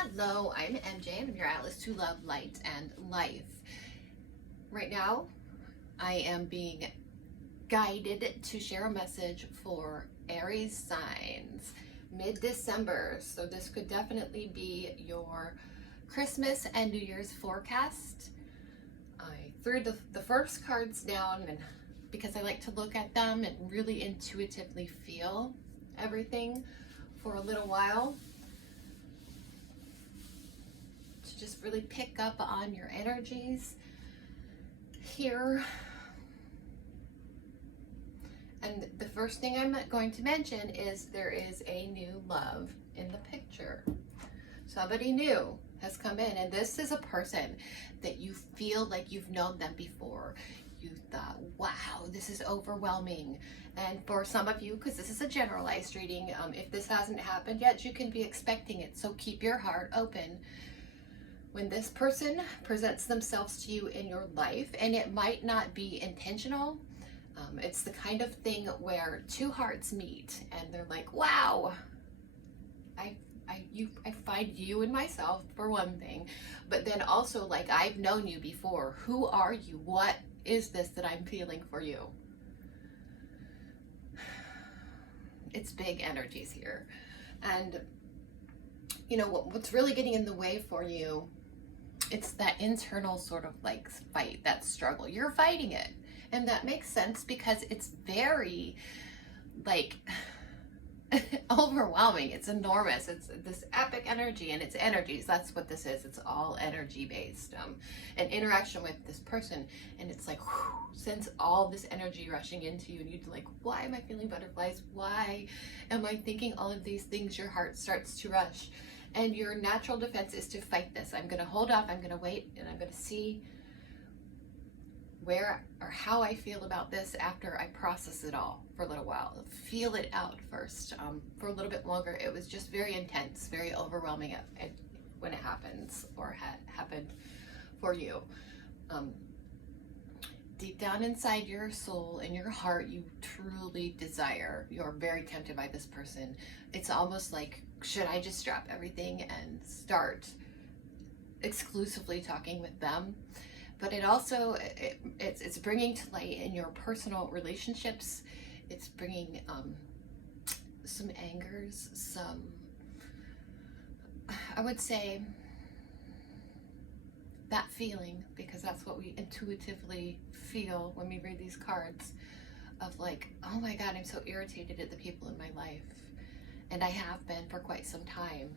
Hello, I'm MJ and I'm your Atlas to Love, Light, and Life. Right now, I am being guided to share a message for Aries signs mid-December. So this could definitely be your Christmas and New Year's forecast. I threw the first cards down and because I like to look at them and really intuitively feel everything for a little while. Just really pick up on your energies here. And the first thing I'm going to mention is there is a new love in the picture. Somebody new has come in, and this is a person that you feel like you've known them before. You thought, wow, this is overwhelming. And for some of you, because this is a generalized reading, if this hasn't happened yet, you can be expecting it. So keep your heart open. When this person presents themselves to you in your life, and it might not be intentional, it's the kind of thing where two hearts meet and they're like, wow, I find you in myself for one thing, but then also like, I've known you before. Who are you? What is this that I'm feeling for you? It's big energies here. And you know what's really getting in the way for you, it's that internal sort of like fight, that struggle. You're fighting it. And that makes sense because it's very like overwhelming. It's enormous. It's this epic energy, and it's energies. That's what this is. It's all energy based. An interaction with this person, and it's like whew, sends all this energy rushing into you, and you're like, why am I feeling butterflies? Why am I thinking all of these things? Your heart starts to rush. And your natural defense is to fight this. I'm going to hold off, I'm going to wait, and I'm going to see where or how I feel about this after I process it all for a little while. Feel it out first. For a little bit longer, it was just very intense, very overwhelming when it happens or had happened for you. Deep down inside your soul and your heart, you truly desire, you're very tempted by this person. It's almost like, should I just drop everything and start exclusively talking with them? But it also, it's bringing to light in your personal relationships. It's bringing some angers, some, I would say, that feeling, because that's what we intuitively feel when we read these cards, of like, oh my God, I'm so irritated at the people in my life. And I have been for quite some time.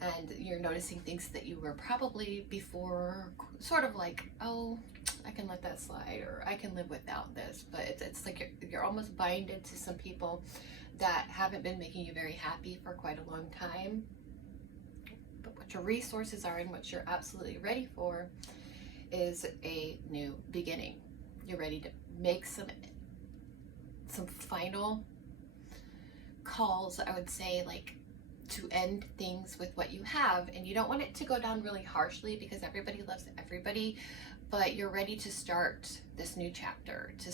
And you're noticing things that you were probably before sort of like, oh, I can let that slide, or I can live without this. But it's like you're almost binded to some people that haven't been making you very happy for quite a long time. But what your resources are and what you're absolutely ready for is a new beginning. You're ready to make some final calls, I would say, like to end things with what you have. And you don't want it to go down really harshly because everybody loves everybody, but you're ready to start this new chapter, to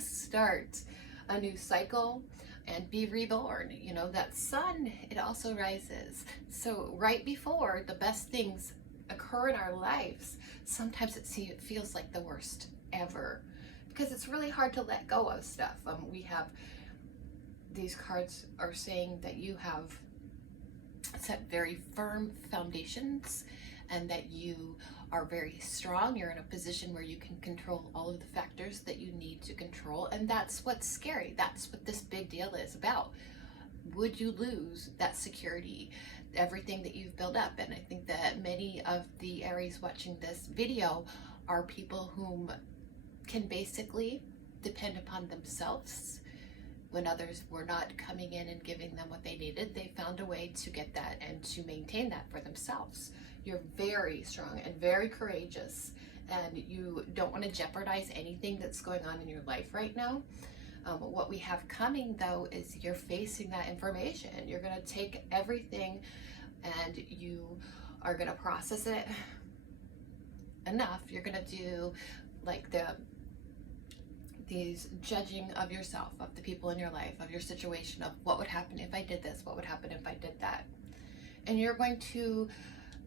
start a new cycle and be reborn. You know, that sun, it also rises. So right before the best things occur in our lives, sometimes it feels like the worst ever, because it's really hard to let go of stuff. We have, these cards are saying that you have set very firm foundations and that you are very strong. You're in a position where you can control all of the factors that you need to control. And that's what's scary. That's what this big deal is about. Would you lose that security, everything that you've built up? And I think that many of the Aries watching this video are people whom can basically depend upon themselves. When others were not coming in and giving them what they needed, they found a way to get that and to maintain that for themselves. You're very strong and very courageous, and you don't want to jeopardize anything that's going on in your life right now. What we have coming, though, is you're facing that information. You're going to take everything and you are going to process it enough. You're going to do like these judging of yourself, of the people in your life, of your situation, of what would happen if I did this, what would happen if I did that. And you're going to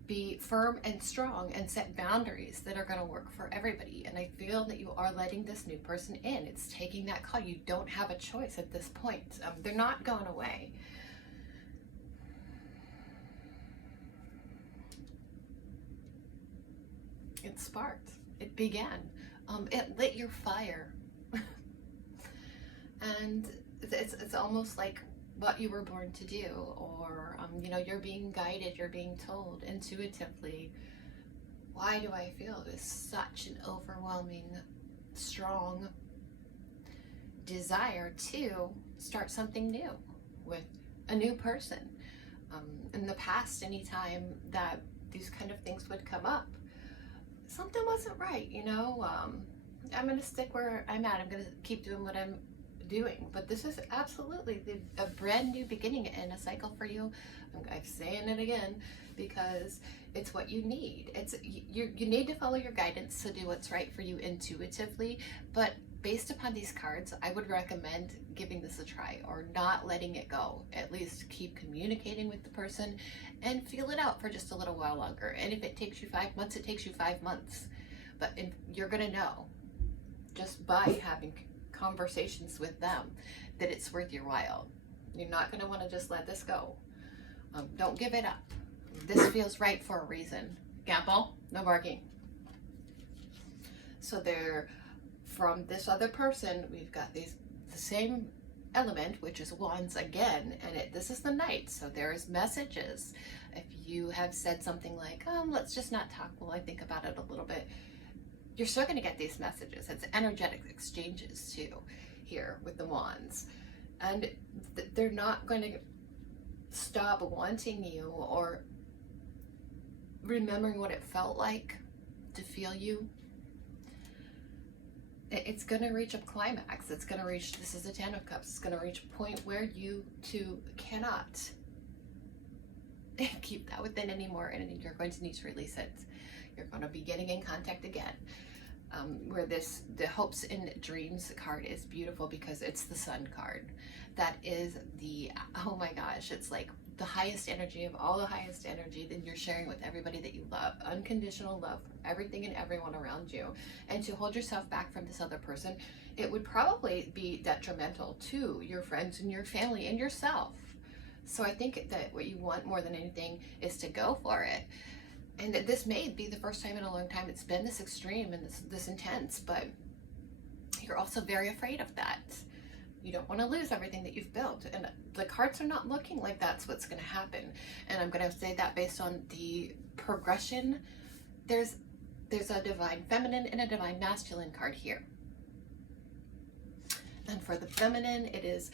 be firm and strong and set boundaries that are going to work for everybody. And I feel that you are letting this new person in. It's taking that call. You don't have a choice at this point. They're not going away. It sparked. It began. It lit your fire. And it's almost like what you were born to do, or you know, you're being guided, you're being told intuitively. Why do I feel this such an overwhelming, strong desire to start something new with a new person? In the past, anytime that these kind of things would come up, something wasn't right, you know. I'm gonna stick where I'm at. I'm gonna keep doing what I'm doing, but this is absolutely a brand new beginning in a cycle for you. I'm saying it again because it's what you need. It's you need to follow your guidance to do what's right for you intuitively, but based upon these cards, I would recommend giving this a try, or not letting it go. At least keep communicating with the person and feel it out for just a little while longer. And if it takes you 5 months, it takes you 5 months, but you're gonna know just by having conversations with them that it's worth your while. You're not going to want to just let this go. Don't give it up. This feels right for a reason. Gamble, no barking. So there, from this other person, we've got the same element, which is wands again, and this is the Knight. So there's messages. If you have said something like, let's just not talk while I think about it a little bit, you're still going to get these messages. It's energetic exchanges too here with the wands, and they're not going to stop wanting you or remembering what it felt like to feel you. It's going to reach a climax. It's going to reach, this is the Ten of Cups, it's going to reach a point where you two cannot keep that within anymore, and you're going to need to release it. You're going to be getting in contact again. Where the hopes and dreams card is beautiful because it's the Sun card. That is the, oh my gosh, it's like the highest energy of all the highest energy that you're sharing with everybody that you love. Unconditional love for everything and everyone around you. And to hold yourself back from this other person, it would probably be detrimental to your friends and your family and yourself. So I think that what you want more than anything is to go for it. And this may be the first time in a long time it's been this extreme and this intense, but you're also very afraid of that. You don't want to lose everything that you've built. And the cards are not looking like that's what's going to happen. And I'm going to say that based on the progression. There's a divine feminine and a divine masculine card here. And for the feminine, it is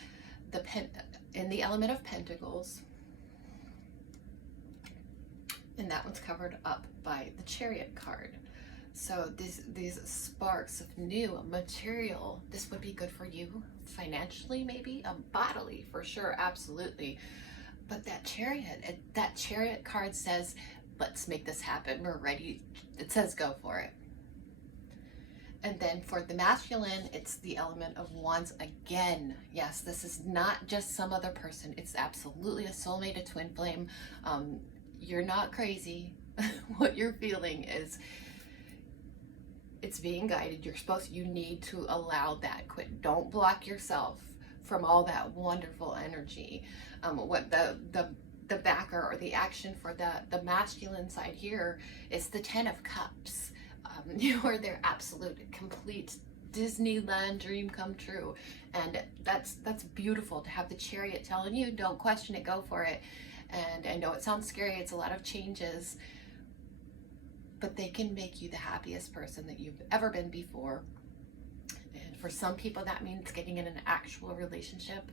in the element of Pentacles. And that one's covered up by the Chariot card. So these sparks of new material, this would be good for you financially, maybe, bodily, for sure, absolutely. But that Chariot card says, let's make this happen. We're ready. It says go for it. And then for the masculine, it's the element of Wands again. Yes, this is not just some other person. It's absolutely a soulmate, a twin flame. You're not crazy. What you're feeling is, it's being guided. You need to allow that. Don't block yourself from all that wonderful energy. What the backer or the action for the masculine side here is the Ten of Cups. You are their absolute, complete Disneyland dream come true. And that's beautiful to have the Chariot telling you, don't question it, go for it. And I know it sounds scary, it's a lot of changes, but they can make you the happiest person that you've ever been before. And for some people, that means getting in an actual relationship,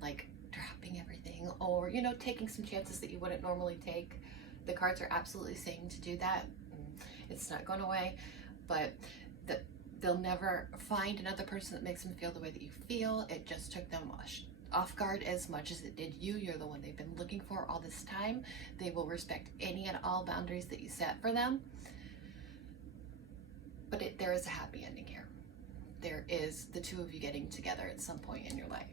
like dropping everything, or, you know, taking some chances that you wouldn't normally take. The cards are absolutely saying to do that. It's not going away, but they'll never find another person that makes them feel the way that you feel. It just took them off guard as much as it did you. You're the one they've been looking for all this time. They will respect any and all boundaries that you set for them. But there is a happy ending here. There is the two of you getting together at some point in your life.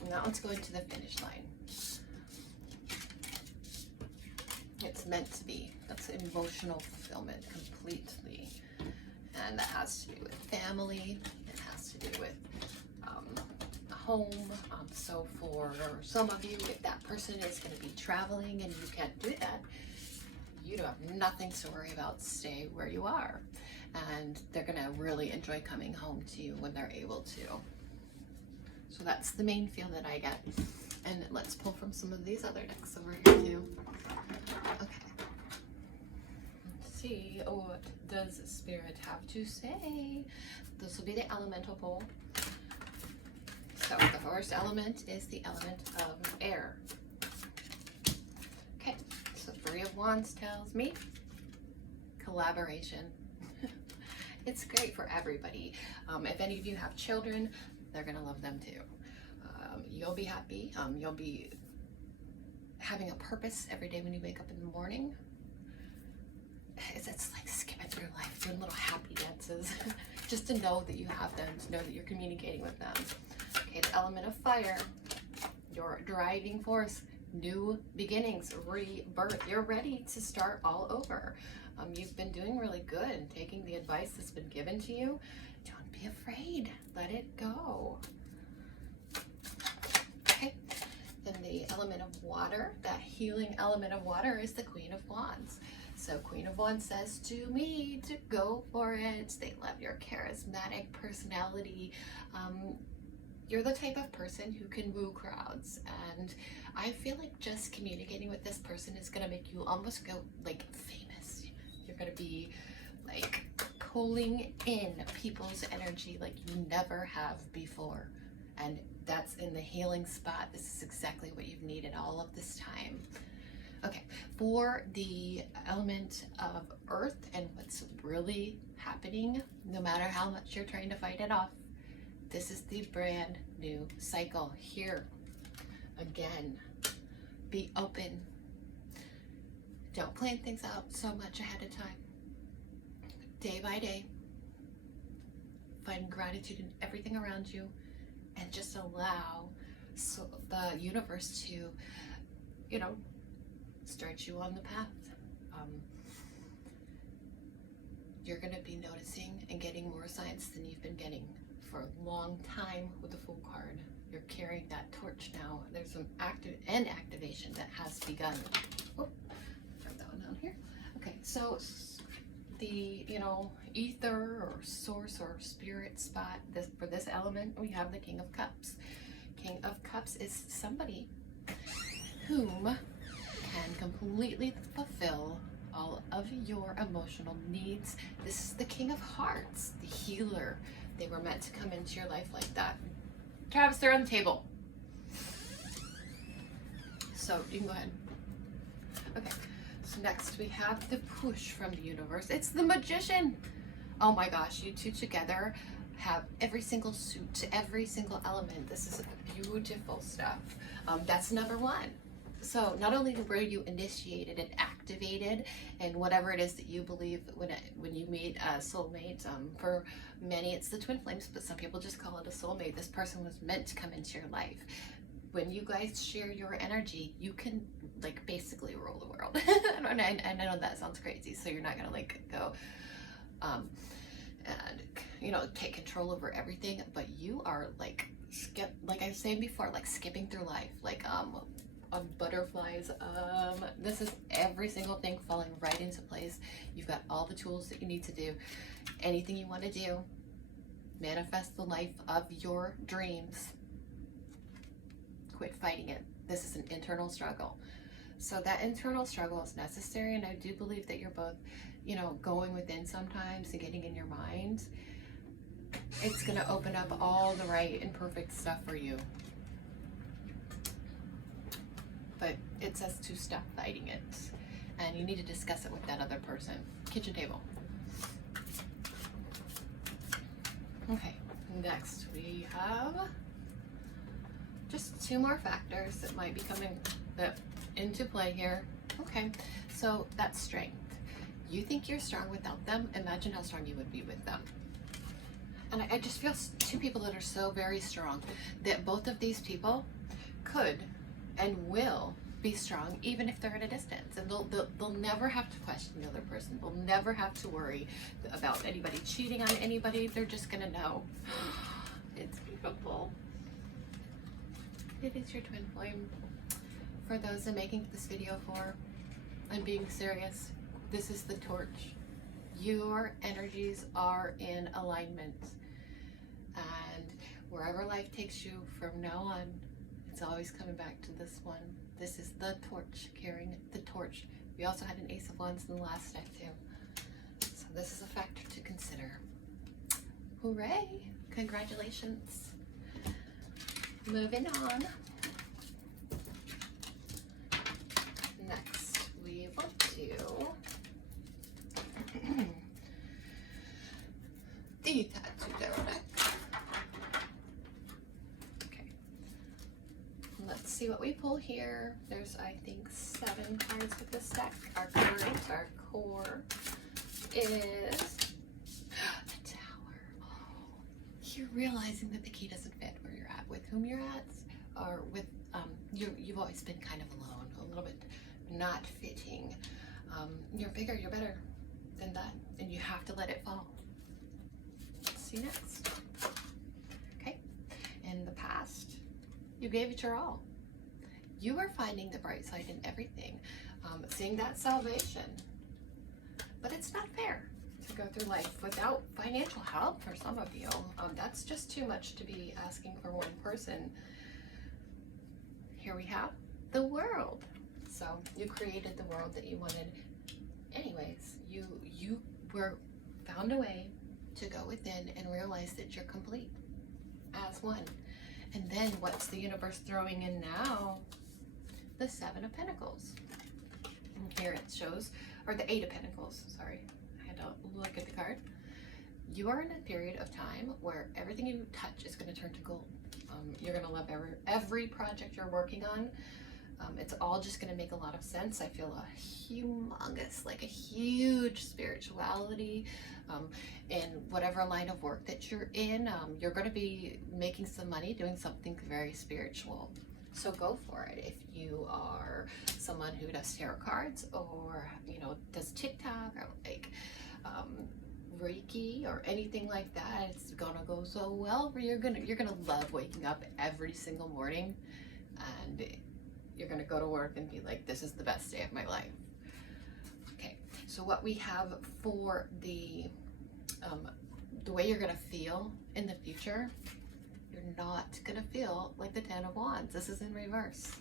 And that one's going to the finish line. it's meant to be. That's emotional fulfillment completely. And that has to do with family. It has to do with home. So for some of you, if that person is going to be traveling and you can't do that, you don't have nothing to worry about. Stay where you are. And they're going to really enjoy coming home to you when they're able to. So that's the main feel that I get. And let's pull from some of these other decks over here too. Okay. Let's see, what does Spirit have to say? This will be the elemental pull. So the first element is the element of air. Okay, so Three of Wands tells me collaboration. It's great for everybody. If any of you have children, they're gonna love them too. You'll be happy. You'll be having a purpose every day when you wake up in the morning. It's like skipping through life, doing little happy dances, just to know that you have them, to know that you're communicating with them. Okay, the element of fire, your driving force, new beginnings, rebirth. You're ready to start all over. You've been doing really good and taking the advice that's been given to you. Don't be afraid. Let it go. Okay, then the element of water, that healing element of water, is the Queen of Wands. So Queen of Wands says to me to go for it. They love your charismatic personality. You're the type of person who can woo crowds, and I feel like just communicating with this person is gonna make you almost go like famous. You're gonna be like pulling in people's energy like you never have before, and that's in the healing spot. This is exactly what you've needed all of this time. Okay, for the element of earth and what's really happening, no matter how much you're trying to fight it off, this is the brand new cycle here. Again, be open. Don't plan things out so much ahead of time. Day by day, find gratitude in everything around you, and just allow the universe to, you know, start you on the path. You're going to be noticing and getting more signs than you've been getting for a long time with the Fool card. You're carrying that torch now. There's some activation that has begun. Oh, throw that one down here. Okay, so the, you know, ether or source or spirit spot, for this element, we have the King of Cups. King of Cups is somebody whom can completely fulfill all of your emotional needs. This is the King of Hearts, the healer. They were meant to come into your life like that. Travis, they're on the table. So you can go ahead. Okay, so next we have the push from the universe. It's the Magician. Oh my gosh, you two together have every single suit, every single element. This is beautiful stuff. That's number one. So not only were you initiated and activated, and whatever it is that you believe when you meet a soulmate, for many it's the twin flames, but some people just call it a soulmate. This person was meant to come into your life. When you guys share your energy, you can like basically rule the world. I know that sounds crazy, so you're not gonna like go and you know take control over everything, but you are like like I was saying before, like skipping through life, like on butterflies. This is every single thing falling right into place. You've got all the tools that you need to do anything you want to do. Manifest the life of your dreams. Quit fighting it. This is an internal struggle. So that internal struggle is necessary, and I do believe that you're both, you know, going within sometimes and getting in your mind. It's going to open up all the right and perfect stuff for you. But it says to stop fighting it, and you need to discuss it with that other person. Kitchen table. Okay, next we have just two more factors that might be coming into play here. Okay, so that's strength. You think you're strong without them? Imagine how strong you would be with them. And I just feel two people that are so very strong that both of these people could and will be strong, even if they're at a distance, and they'll never have to question the other person. They'll never have to worry about anybody cheating on anybody. They're just gonna know. It's beautiful. It is your twin flame. For those I'm making this video for, I'm being serious. This is the torch. Your energies are in alignment, and wherever life takes you from now on, it's always coming back to this one. This is the torch, carrying the torch. We also had an Ace of Wands in the last step too. So this is a factor to consider. Hooray! Congratulations. Moving on. Next, we will do the Tattoo Tarot deck. Let's see what we pull here. There's, I think, 7 cards with this deck. Our courage, our core is the Tower. Oh, you're realizing that the key doesn't fit where you're at, with whom you're at, or with, you've always been kind of alone, a little bit not fitting. You're bigger, you're better than that, and you have to let it fall. Let's see next. Okay, in the past, you gave it your all. You are finding the bright side in everything, seeing that salvation. But it's not fair to go through life without financial help for some of you. That's just too much to be asking for one person. Here we have the world. So you created the world that you wanted. Anyways, you were found a way to go within and realize that you're complete as one. And then what's the universe throwing in now? The 7 of Pentacles. And here it shows, or the 8 of Pentacles, sorry. I had to look at the card. You are in a period of time where everything you touch is going to turn to gold. You're going to love every project you're working on. It's all just going to make a lot of sense. I feel a humongous, like a huge spirituality in whatever line of work that you're in. You're going to be making some money doing something very spiritual. So go for it. If you are someone who does tarot cards, or does TikTok, or like Reiki or anything like that, it's gonna go so well. Where you're gonna love waking up every single morning, and you're gonna go to work and be like, this is the best day of my life. Okay, so what we have for the way you're gonna feel in the future, you're not gonna feel like the 10 of Wands. This is in reverse,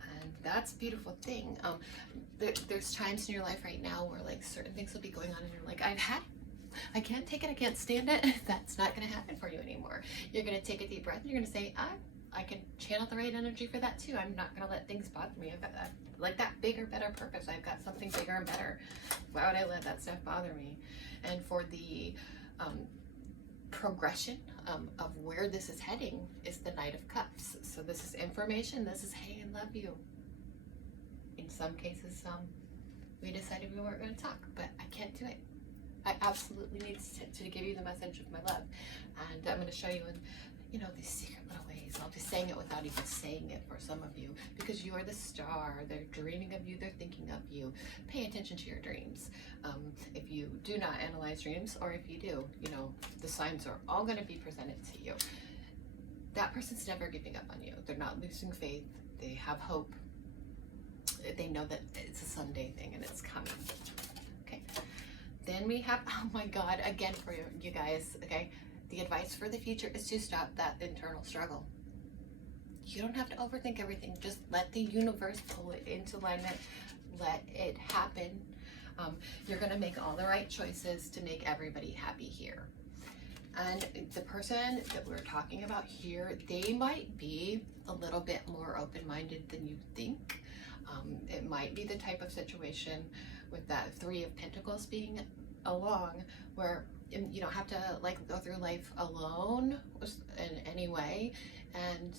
and that's a beautiful thing. There's times in your life right now where like certain things will be going on and you're like, I can't take it, I can't stand it. That's not gonna happen for you anymore. You're gonna take a deep breath and you're gonna say, I can channel the right energy for that too. I'm not gonna let things bother me. I've got that, like that bigger, better purpose. I've got something bigger and better. Why would I let that stuff bother me? And for the progression of where this is heading is the Knight of Cups. So this is information. This is, hey, I love you. In some cases, we decided we weren't going to talk, but I can't do it. I absolutely need to give you the message of my love, and I'm going to show you in these secret little ways. I'll be saying it without even saying it for some of you, because you are the star. They're dreaming of you. They're thinking of you. Pay attention to your dreams. If you do not analyze dreams, or if you do, the signs are all going to be presented to you. That person's never giving up on you. They're not losing faith. They have hope. They know that it's a someday thing and it's coming. Okay. Then we have, oh my God, again for you guys, okay? The advice for the future is to stop that internal struggle. You don't have to overthink everything. Just let the universe pull it into alignment. Let it happen. You're going to make all the right choices to make everybody happy here. And the person that we're talking about here, they might be a little bit more open-minded than you think. It might be the type of situation with that 3 of Pentacles being along where you don't have to like go through life alone in any way, and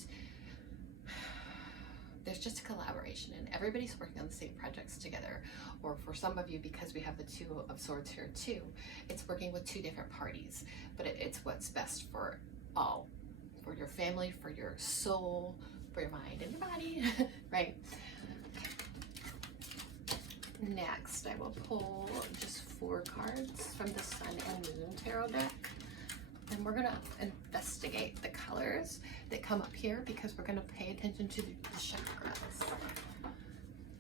there's just a collaboration and everybody's working on the same projects together. Or for some of you, because we have the 2 of Swords here too, it's working with 2 different parties, but it's what's best for all, for your family, for your soul, for your mind and your body, right? Next, I will pull just 4 cards from the Sun and Moon Tarot deck. And we're going to investigate the colors that come up here because we're going to pay attention to the chakras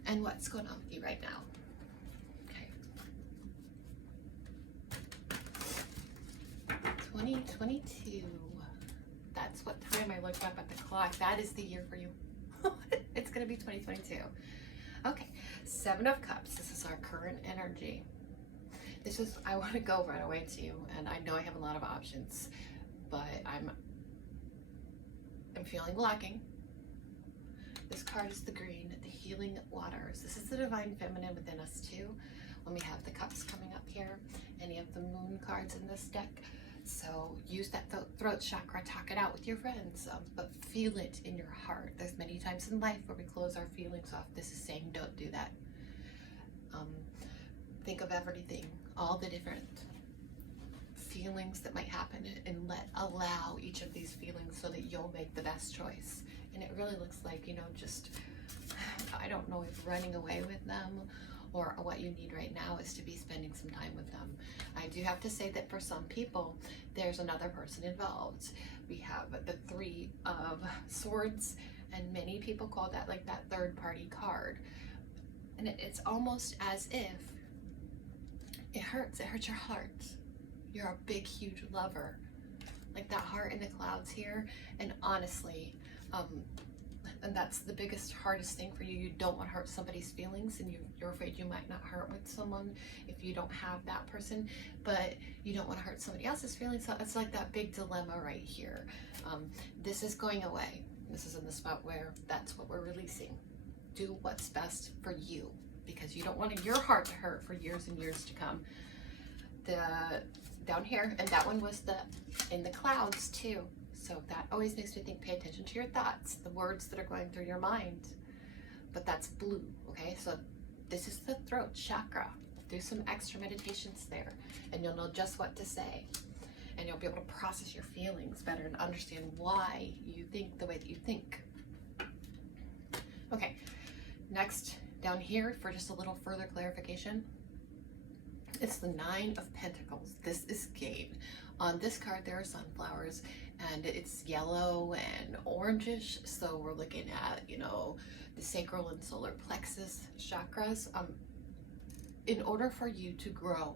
and what's going on with you right now. Okay. 2022. That's what time I looked up at the clock. That is the year for you. It's going to be 2022. Okay. 7 of Cups. This is our current energy. This is, I want to go right away to you, and I know I have a lot of options, but I'm feeling lacking. This card is the green, the healing waters. This is the divine feminine within us too. When we have the cups coming up here, and you have the moon cards in this deck. So use that throat chakra, talk it out with your friends, but feel it in your heart. There's many times in life where we close our feelings off. This is saying don't do that. Think of everything, all the different feelings that might happen, and allow each of these feelings so that you'll make the best choice. And it really looks like, you know, just, I don't know if running away with them or what you need right now is to be spending some time with them. I do have to say that for some people, there's another person involved. We have the 3 of Swords, and many people call that like that third party card. And it's almost as if it hurts your heart. You're a big, huge lover. Like that heart in the clouds here. And honestly, and that's the biggest, hardest thing for you. You don't want to hurt somebody's feelings, and you're afraid you might not hurt with someone if you don't have that person, but you don't want to hurt somebody else's feelings. So it's like that big dilemma right here. This is going away. This is in the spot where that's what we're releasing. Do what's best for you, because you don't want your heart to hurt for years and years to come. Down here, and that one was in the clouds too. So that always makes me think, pay attention to your thoughts, the words that are going through your mind. But that's blue, okay? So this is the throat chakra. Do some extra meditations there, and you'll know just what to say. And you'll be able to process your feelings better and understand why you think the way that you think. Okay, next, down here, for just a little further clarification, it's the 9 of Pentacles. This is gain. On this card, there are sunflowers, and it's yellow and orangish. So we're looking at, you know, the sacral and solar plexus chakras. In order for you to grow,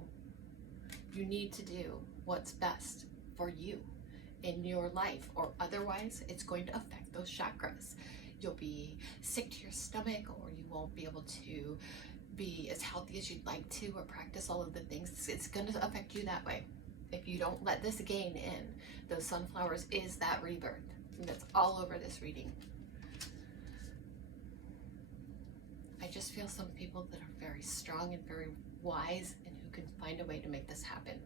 you need to do what's best for you in your life, or otherwise it's going to affect those chakras. You'll be sick to your stomach, or you won't be able to be as healthy as you'd like to, or practice all of the things. It's going to affect you that way if you don't let this gain in. Those sunflowers is that rebirth, and that's all over this reading. I just feel some people that are very strong and very wise, and who can find a way to make this happen.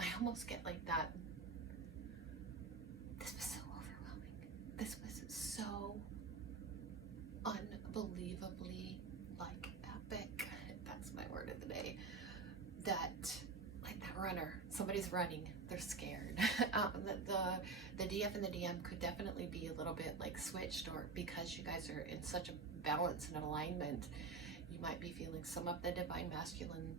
I almost get like that. This was so overwhelming. This was so unbelievably like epic. That's my word of the day. That, like that runner, somebody's running, they're scared. The DF and the DM could definitely be a little bit like switched, or because you guys are in such a balance and alignment, you might be feeling some of the divine masculine.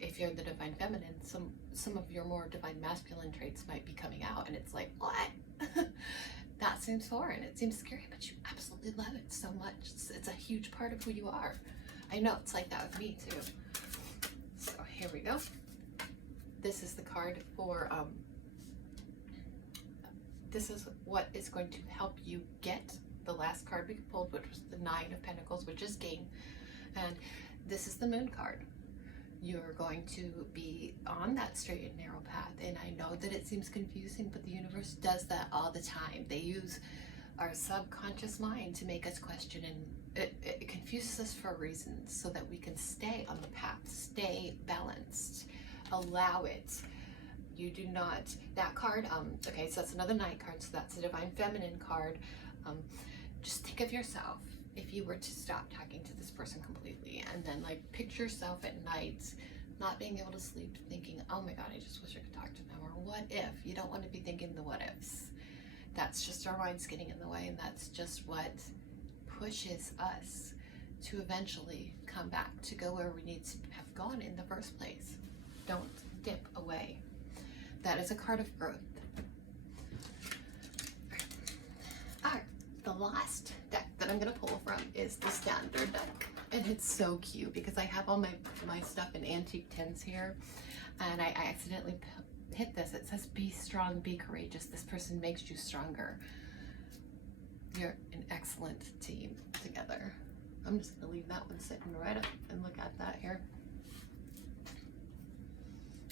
If you're the divine feminine, some of your more divine masculine traits might be coming out, and it's like, what? That seems foreign, it seems scary, but you absolutely love it so much. It's a huge part of who you are. I know it's like that with me too. So here we go. This is the card for, this is what is going to help you get the last card we pulled, which was the 9 of Pentacles, which is gain. And this is the moon card. You're going to be on that straight and narrow path. And I know that it seems confusing, but the universe does that all the time. They use our subconscious mind to make us question, and it confuses us for a reason, so that we can stay on the path, stay balanced, allow it. You do not, that card, okay, so that's another night card, so that's a divine feminine card. Just think of yourself, if you were to stop talking to this person completely, and then like picture yourself at night, not being able to sleep, thinking, oh my God, I just wish I could talk to them, or what if? You don't want to be thinking the what ifs. That's just our minds getting in the way, and that's just what pushes us to eventually come back to go where we need to have gone in the first place. Don't dip away. That is a card of growth. All right, the last deck that I'm going to pull from is the standard deck. And it's so cute because I have all my stuff in antique tins here, and I accidentally hit this. It says, be strong, be courageous. This person makes you stronger. You're an excellent team together. I'm just gonna leave that one sitting right up and look at that here.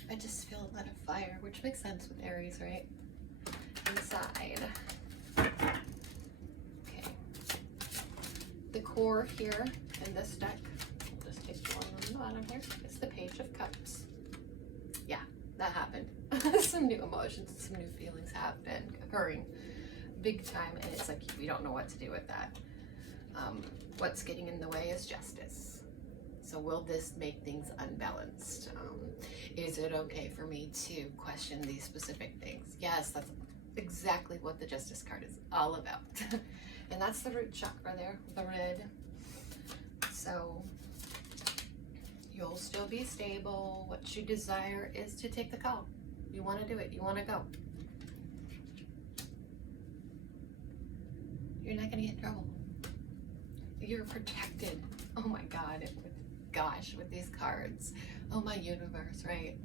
I just feel a lot of fire, which makes sense with Aries, right? Inside. Okay. The core here in this deck, I'll just take one on the bottom here. It's the Page of Cups. Yeah, that happened. Some new emotions, some new feelings have been occurring big time, and it's like we don't know what to do with that. What's getting in the way is justice. So will this make things unbalanced? Is it okay for me to question these specific things? Yes, that's exactly what the Justice card is all about. And that's the root chakra there, the red. So you'll still be stable. What you desire is to take the call. You want to do it. You want to go. You're not going to get in trouble. You're protected. Oh my God. Gosh, with these cards. Oh my universe, right?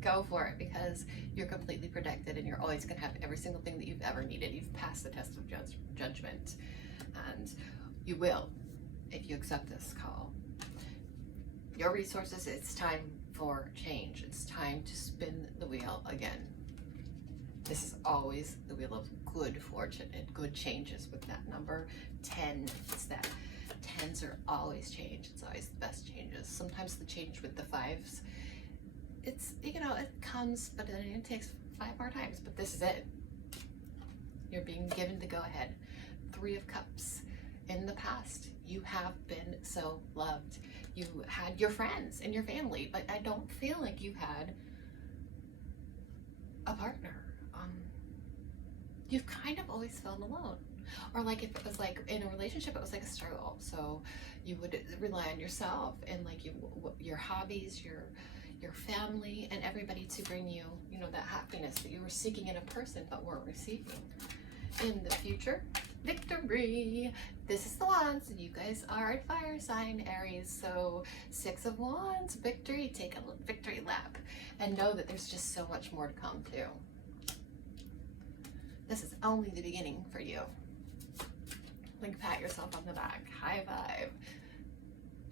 Go for it, because you're completely protected and you're always going to have every single thing that you've ever needed. You've passed the test of judgment, and you will if you accept this call. Your resources, it's time for change. It's time to spin the wheel again. This is always the wheel of good fortune and good changes with that number 10. It's that 10s are always change. It's always the best changes. Sometimes the change with the 5s, it's, you know, it comes, but then it takes 5 more times. But this is it. You're being given the go-ahead. 3 of Cups. In the past, you have been so loved. You had your friends and your family, but I don't feel like you had a partner. You've kind of always felt alone. Or like if it was like in a relationship, it was like a struggle. So you would rely on yourself and like your hobbies, your family, and everybody to bring you, you know, that happiness that you were seeking in a person but weren't receiving. In the future, victory. This is the Wands, and you guys are a fire sign, Aries. So 6 of Wands, victory. Take a victory lap and know that there's just so much more to come too. This is only the beginning for you. Like, pat yourself on the back. High five.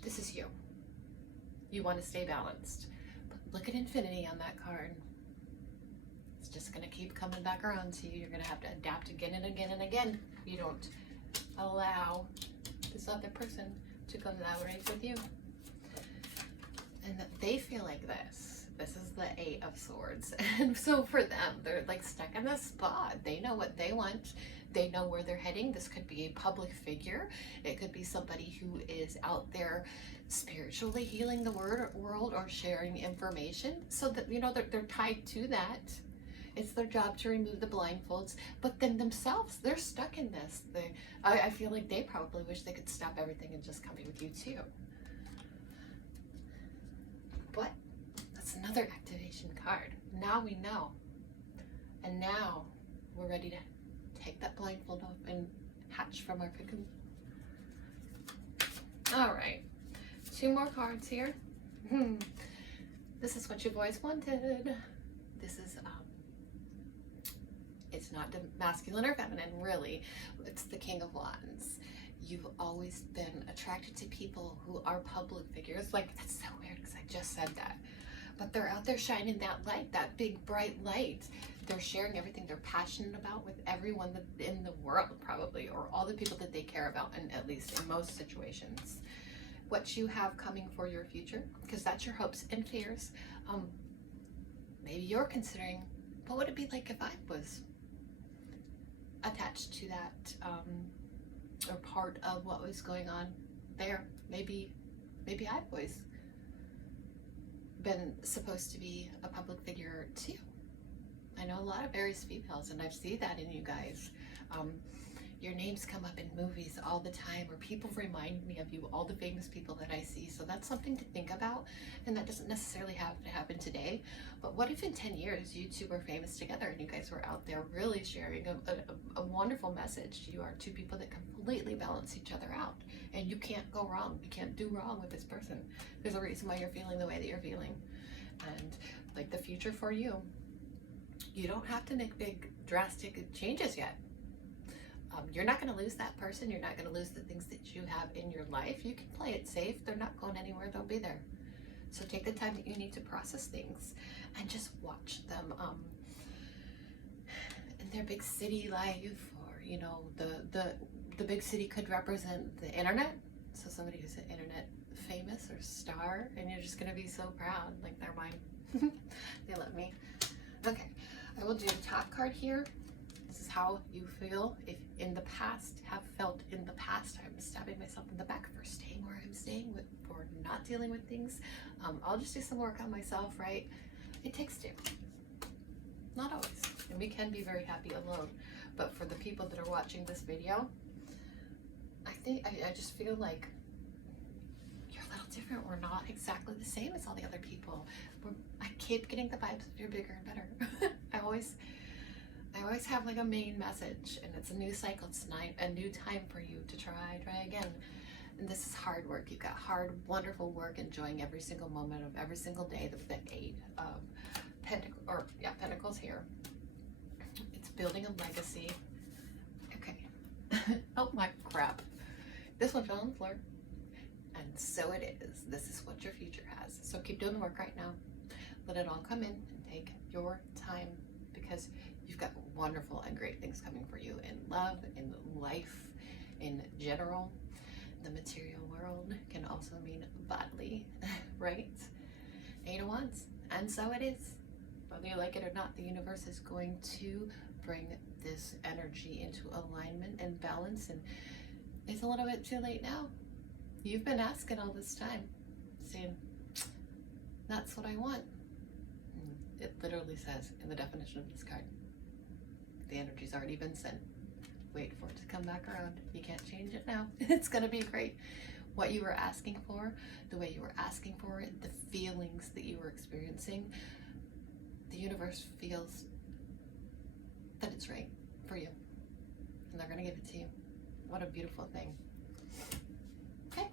This is you. You want to stay balanced. But look at infinity on that card. It's just going to keep coming back around to you. You're going to have to adapt again and again and again. You don't allow this other person to collaborate with you. And that they feel like this. This is the 8 of Swords. And so for them, they're like stuck in this spot. They know what they want. They know where they're heading. This could be a public figure. It could be somebody who is out there spiritually healing the world or sharing information. So that, you know, they're tied to that. It's their job to remove the blindfolds. But then themselves, they're stuck in this. I feel like they probably wish they could stop everything and just come be with you too. But that's another activation card. Now we know. And now we're ready to take that blindfold off and hatch from our cocoon. All right, 2 more cards here. This is what you've always wanted. This is, it's not masculine or feminine, really. It's the King of Wands. You've always been attracted to people who are public figures. Like, that's so weird because I just said that. But they're out there shining that light, that big bright light. They're sharing everything they're passionate about with everyone in the world, probably, or all the people that they care about, and at least in most situations. What you have coming for your future, because that's your hopes and fears. Maybe you're considering, what would it be like if I was attached to that, or part of what was going on there? Maybe I've always been supposed to be a public figure too. I know a lot of Aries females, and I see that in you guys. Your names come up in movies all the time, or people remind me of you, all the famous people that I see. So that's something to think about, and that doesn't necessarily have to happen today. But what if in 10 years you two were famous together and you guys were out there really sharing a wonderful message? You are two people that completely balance each other out, and you can't go wrong. You can't do wrong with this person. There's a reason why you're feeling the way that you're feeling. And like the future for you, you don't have to make big drastic changes yet. You're not going to lose that person. You're not going to lose the things that you have in your life. You can play it safe. They're not going anywhere. They'll be there. So take the time that you need to process things and just watch them in their big city life, or, you know, the big city could represent the internet. So somebody who's an internet famous or star, and you're just going to be so proud. Like, they're mine. They love me. Okay, I will do a top card here. This is how you feel if in the past, have felt in the past. I'm stabbing myself in the back for staying where I'm staying, for not dealing with things. I'll just do some work on myself, right? It takes two. Not always. And we can be very happy alone. But for the people that are watching this video, I just feel like you're a little different. We're not exactly the same as all the other people. I keep getting the vibes of you're bigger and better. I always have like a main message, and it's a new cycle. It's a new time for you to try again. And this is hard work. You've got hard, wonderful work, enjoying every single moment of every single day. The Eight of Pentacles here. It's building a legacy. Okay. Oh my crap. This one fell on the floor. And so it is. This is what your future has. So keep doing the work right now. Let it all come in and take your time, because you've got wonderful and great things coming for you in love, in life, in general. The material world can also mean bodily, right? Eight of Wands. And so it is. Whether you like it or not, the universe is going to bring this energy into alignment and balance. And it's a little bit too late now. You've been asking all this time, saying, that's what I want. It literally says in the definition of this card, the energy's already been sent. Wait for it to come back around. You can't change it now. It's going to be great. What you were asking for, the way you were asking for it, the feelings that you were experiencing, the universe feels that it's right for you. And they're going to give it to you. What a beautiful thing. Okay.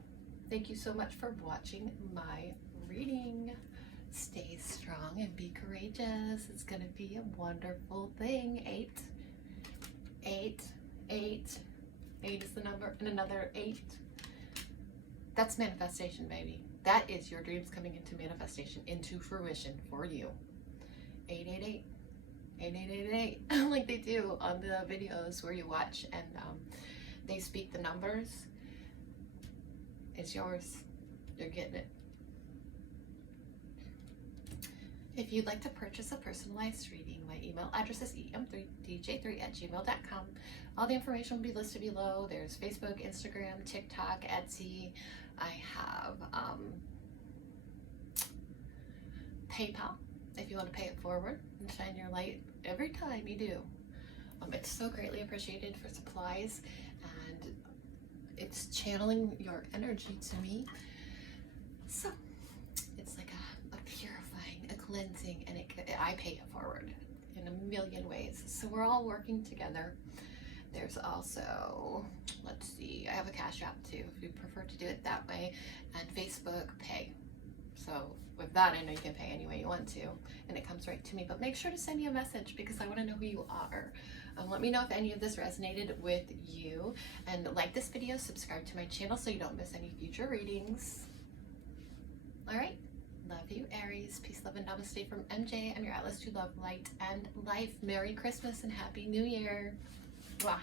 Thank you so much for watching my reading. Stay strong and be courageous. It's going to be a wonderful thing. 8, 8, 8. 8 is the number, and another 8. That's manifestation, baby. That is your dreams coming into manifestation, into fruition for you. 888. 8888. Like they do on the videos where you watch and they speak the numbers. It's yours. You're getting it. If you'd like to purchase a personalized reading, my email address is em3dj3@gmail.com. All the information will be listed below. There's Facebook, Instagram, TikTok, Etsy. I have PayPal if you want to pay it forward and shine your light every time you do. It's so greatly appreciated for supplies, and it's channeling your energy to me. So it's like a purifying, a cleansing, and I pay it forward in a million ways. So we're all working together. There's also, let's see, I have a Cash App too, if you prefer to do it that way, and Facebook Pay. So with that, I know you can pay any way you want to, and it comes right to me. But make sure to send me a message, because I want to know who you are. Let me know if any of this resonated with you, and like this video, subscribe to my channel so you don't miss any future readings. All right, love you, Aries. Peace, love, and namaste from MJ. I'm your Atlas to love, light, and life. Merry Christmas and Happy New Year. Mwah.